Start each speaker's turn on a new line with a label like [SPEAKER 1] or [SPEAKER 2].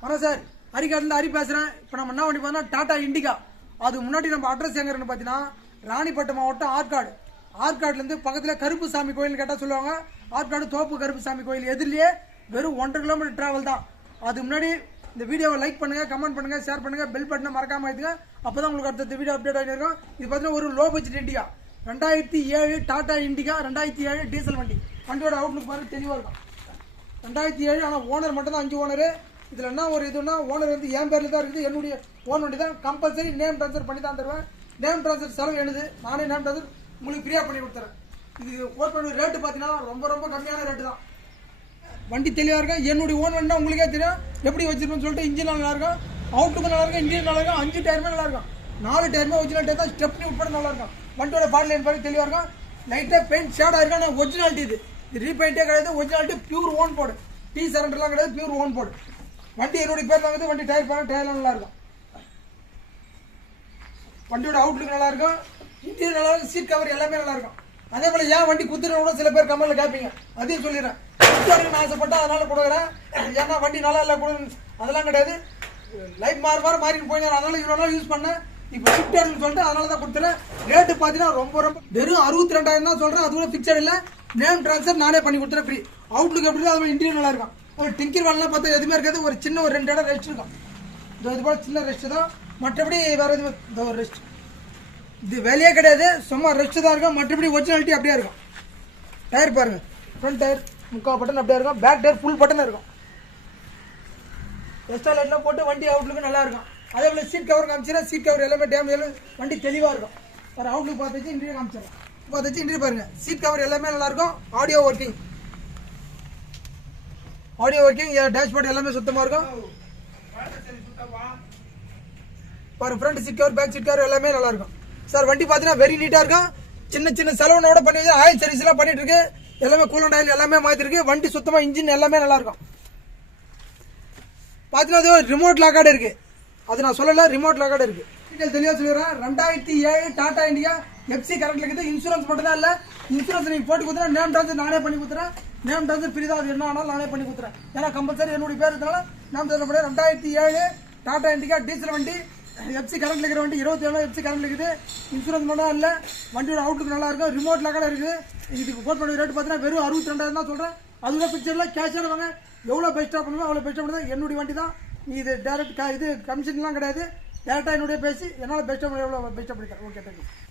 [SPEAKER 1] வணக்கம் சார். அரிக்காட்டில் ஹரி பேசுகிறேன் இப்போ நம்ம என்ன பண்ணி பார்த்தோம்னா டாடா இண்டிகா. அது முன்னாடி நம்ம அட்ரஸ் எங்கே பார்த்தீங்கன்னா ராணிப்பட்டு மாவட்டம் ஆற்காடு. ஆற்காடுலேருந்து பக்கத்தில் கருப்புசாமி கோயில் கேட்டால் சொல்லுவாங்க. ஆற்காடு தோப்பு கருப்புசாமி கோயில் எதிரிலேயே வெறும் ஒன்றரை கிலோமீட்டர் ட்ராவல் தான். அது முன்னாடி இந்த வீடியோவை லைக் பண்ணுங்கள் கமெண்ட் பண்ணுங்கள் ஷேர் பண்ணுங்கள் பெல் பட்டனை மறக்காம வைத்துங்க. அப்பதான் உங்களுக்கு அடுத்த வீடியோ அப்டேட் ஆகிருக்கும் இது பார்த்தீங்கன்னா ஒரு லோ பட்ஜெட் இண்டிகா ரெண்டாயிரத்தி ஏழு டாடா இண்டிகா ரெண்டாயிரத்தி ஏழு டீசல் வண்டி. வண்டியோட அவுட்லுக் பாருங்க தெளிவாக இருக்கும். ரெண்டாயிரத்தி ஏழு ஆனால் ஓனர் மட்டும் தான் அஞ்சு ஓனரு இதில் என்ன ஒரு இதுனா ஓனர் வந்து என் பேரில் தான் இருக்குது. என்னுடைய ஓன் வண்டி தான் கம்பல்சரி நேம் ட்ரான்ஸ்ஃபர் பண்ணி தான் தருவேன். நேம் ட்ரான்ஸ்ஃபர் செலவு எழுது நானே நேம் ட்ரான்ஸ்ஃபர் உங்களுக்கு ஃப்ரீயாக பண்ணி கொடுத்துறேன். இது கோட் பண்ணி ரேட்டு பார்த்தீங்கன்னா ரொம்ப ரொம்ப கம்மியான ரேட்டு தான். வண்டி தெளிவாக இருக்கும் என்னுடைய ஓன் வண்டி உங்களுக்கே தெரியும். எப்படி வச்சிருப்பேன்னு சொல்லிட்டு இன்ஜின் நல்லா இருக்கும் அவுட்டுக்கும் நல்லா இருக்கும் இன்ஜின் நல்லா இருக்கும் அஞ்சு டயருமே நல்லா இருக்கும் நாலு டயருமே ஒரிஜினல் டயர் தான். ஸ்டெப்னி உட்பட நல்லா இருக்கும் வண்டியோட பாடி லைன் பாடி தெளிவாக இருக்கும் லைட்டாக பெயிண்ட் ஷேடாக இருக்கும் ஆனால் ஒரிஜினாலிட்டி இது. ரீபெயிண்டே கிடையாது. ஒரிஜினாலிட்டி பியூர் ஓன் போடு டீ சரண்டர்லாம் கிடையாது. பியூர் ஓன் போடு வண்டி என்னுடைய பேர் வாங்குது வண்டி டயர் பேரம் டயர்லாம் நல்லா இருக்கும். வண்டியோட அவுட்லுக் நல்லா இருக்கும். இன்டீரியர் நல்லா இருக்கும் சீட் கவர் எல்லாமே நல்லா இருக்கும். அதே போல் ஏன் வண்டி குத்துறவங்க கூட சில பேர் கமெண்ட்ல கேட்பீங்க. அதையும் சொல்லிடுறேன். குத்துறதுக்கு ஆசைப்பட்டா அதனால் கொடுக்குறேன் ஏன்னா வண்டி நல்லா இல்லை கூட அதெல்லாம் கிடையாது. லைஃப் மாற மாற மாறிட்டு போய் அதனால இவ்வளோ நாள் யூஸ் பண்ணேன். இப்போ ஷிஃப்ட் சொல்லிட்டு அதனால தான் கொடுத்துறேன். ரேட்டு பார்த்தீங்கன்னா ரொம்ப ரொம்ப வெறும் அறுபத்தி ரெண்டாயிரம் தான் சொல்கிறேன் அதுவும் ஃபிக்ஸட் இல்லை. நேம் ட்ரான்ஸ்ஃபர் நானே பண்ணி கொடுத்துறேன் ஃப்ரீ அவுட்லுக் எப்படி அது இன்டீரியர் நல்லா இருக்கும். ஒரு டிங்கர் வாங்கலாம் பார்த்தா எதுவுமே இருக்காது. ஒரு சின்ன ஒரு ரெண்டு இடம் ரெஸ்ட் இருக்கும். இது இது போல் சின்ன ரெஸ்ட் தான். மற்றபடி வேறு எதுவுமே இந்த ஒரு ரெஸ்ட் இது வேலையே கிடையாது. சும்மா ரெஸ்ட் தான் இருக்கும். மற்றபடி ஒரிஜினாலிட்டி அப்படியே இருக்கும். டயர் பாருங்கள் ஃப்ரண்ட் டயர் முக்கால் பட்டன் அப்படியே இருக்கும். பேக் டயர் ஃபுல் பட்டன் இருக்கும். எக்ஸ்ட்ரா லைட்லாம் போட்டு வண்டி அவுட்லுக்கு நல்லா இருக்கும். அதே போல் சீட் கவர் காமிச்சினா சீட் கவர் எல்லாமே டேமேஜ் வண்டி தெளிவாக இருக்கும். வேறு அவுட்லுக் பார்த்துச்சு இன்டீரியர் காமிச்சிடலாம். பார்த்துச்சு இன்டீரியர் பாருங்க. சீட் கவர் எல்லாமே நல்லாயிருக்கும் audio working audio working dashboard எல்லாமே சுத்தமாக இருக்கும். பாரு front seat cover back seat cover எல்லாமே நல்லா இருக்கும். சார் வண்டி பார்த்தீங்கன்னா வெரி நீட்டாக இருக்கும். சின்ன சின்ன செலவுனோட பண்ணி வச்சு ஆயில் சர்வீஸ்லாம் பண்ணிட்டு இருக்கு. எல்லாமே கூலண்ட் ஆயில் எல்லாமே மாற்றிருக்கு வண்டி சுத்தமாக இன்ஜின் எல்லாமே நல்லா இருக்கும். பார்த்தீங்கன்னா ரிமோட் லாக்காடு இருக்கு. அது நான் சொல்லல ரிமோட் லாக்காடு இருக்கு. டீட்டெயில் தெளிவாக சொல்லிடுறேன். ரெண்டாயிரத்தி ஏழு டாடா இண்டியா எஃப்சி கரண்ட்ல இருக்குது. இன்சூரன்ஸ் மட்டும் தான் இல்லை. இன்சூரன்ஸ் நீங்கள் போட்டு கொடுத்துறேன் நேம் ட்ரான்ஸ்ஃபர் நானே பண்ணி கொடுத்துறேன். நேம் தந்து ஃப்ரீ தான் அது என்ன ஆனாலும் நானே பண்ணி கொடுத்துறேன். ஏன்னா கம்பல்சரி என்னுடைய பேர் இருந்தாலும் நேம் ட்ரான்ஸ்ஃபர் பண்ணி ரெண்டாயிரத்தி ஏழு டாடா இண்டிகா டீசல் வண்டி எஃப்சி கரண்ட்ல இருக்கிற வண்டி இருபத்தி ஏழு எஃப்சி கரண்ட் இருக்குது. இன்சூரன்ஸ் மட்டும் இல்லை வண்டியோட அவுட்லுக் நல்லா இருக்கும் ரிமோட் கூட இருக்குது. இதுக்கு கோட் பண்ணி ரேட் பார்த்தீங்கன்னா வெறும் அறுபத்தி ரெண்டாயிரம் தான் சொல்கிறேன் அதுதான் பிக்சரில் கேஷாக வாங்க. எவ்வளோ பெஸ்ட்டாக பண்ணுவோம் அவ்வளோ பெஸ்ட்டாக பண்ணுறது என்னுடைய வண்டி தான். இது டேரக்ட் இது கமிஷன்லாம் கிடையாது. டேரெக்டாக என்னுடைய பேசி என்னால் பெஸ்ட்டாக எவ்வளோ பெஸ்ட்டாக பண்ணிக்கிறேன் ஓகே தேங்க்யூ